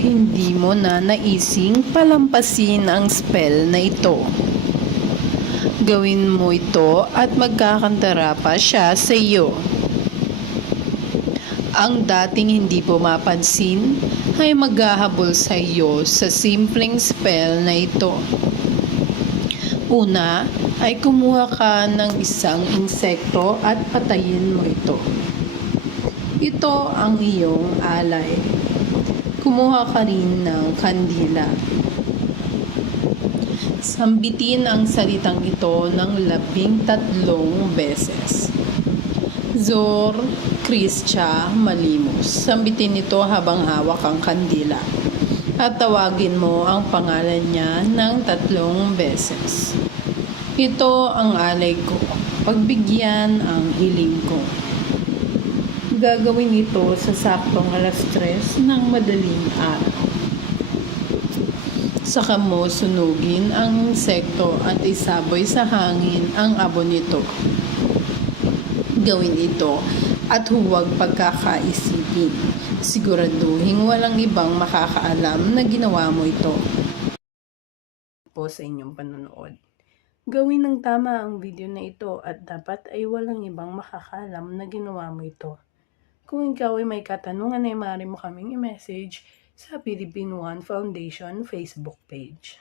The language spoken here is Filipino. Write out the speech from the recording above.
Hindi mo na naising palampasin ang spell na ito. Gawin mo ito at magkakantara pa siya sa iyo. Ang dating hindi pumapansin ay maghahabol sa iyo sa simpleng spell na ito. Una ay kumuha ka ng isang insekto at patayin mo ito. Ito ang iyong alay. Kumuha ka rin ng kandila. Sambitin ang salitang ito ng labing tatlong beses. Zor, Kristya, Malimos. Sambitin ito habang hawak ang kandila. At tawagin mo ang pangalan niya ng tatlong beses. Ito ang alay ko. Pagbigyan ang hiling ko. Gagawin ito sa saktong alas tres ng madaling araw. Saka mo sunugin ang insekto at isaboy sa hangin ang abo nito. Gawin ito at huwag pagkakaisipin. Siguraduhin walang ibang makakaalam na ginawa mo ito. Po sa inyong panonood. Gawin ng tama ang video na ito at dapat ay walang ibang makakaalam na ginawa mo ito. Kung ikaw ay may katanungan ay maaari mo kaming i-message sa Philippine One Foundation Facebook page.